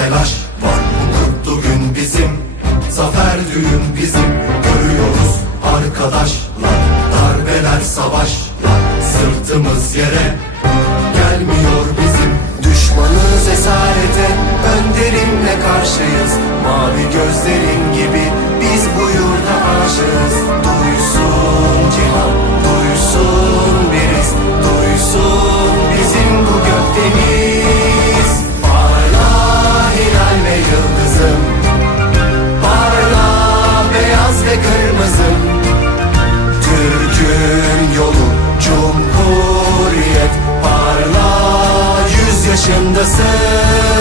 telaş var. Bu mutlu gün bizim Zafer düğün bizim. Görüyoruz arkadaşlar Darbeler savaşlar. Sırtımız yere gelmiyor bizim. Düşmanız esarete önderimle karşıyız. Mavi gözlerin gibi 人的色。